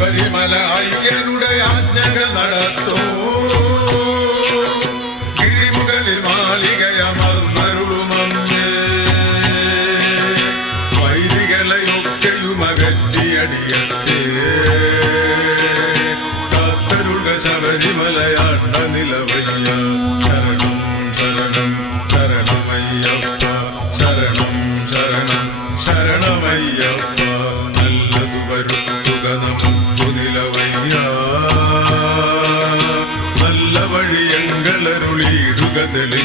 ശബരിമല അയ്യനുടെ ആജ്ഞകൾ നടത്തോ ഗിരിമുകളിൽ മാളികയമർന്നരുളുമഞ്ഞ് വൈദികളെയൊക്കെയും അകറ്റിയടിയത്തെ കാത്തരുള ശബരിമലയാണ്ട നിലവയ്യ ശരണം ശരണം ശരണമയ്യപ്പ ശരണം ശരണം ശരണമയ്യപ്പ നല്ലതു വരുത്തുക നമുക്കു നിലവയ്യ നല്ല വഴിയങ്ങളരുളിയിടുക തെളി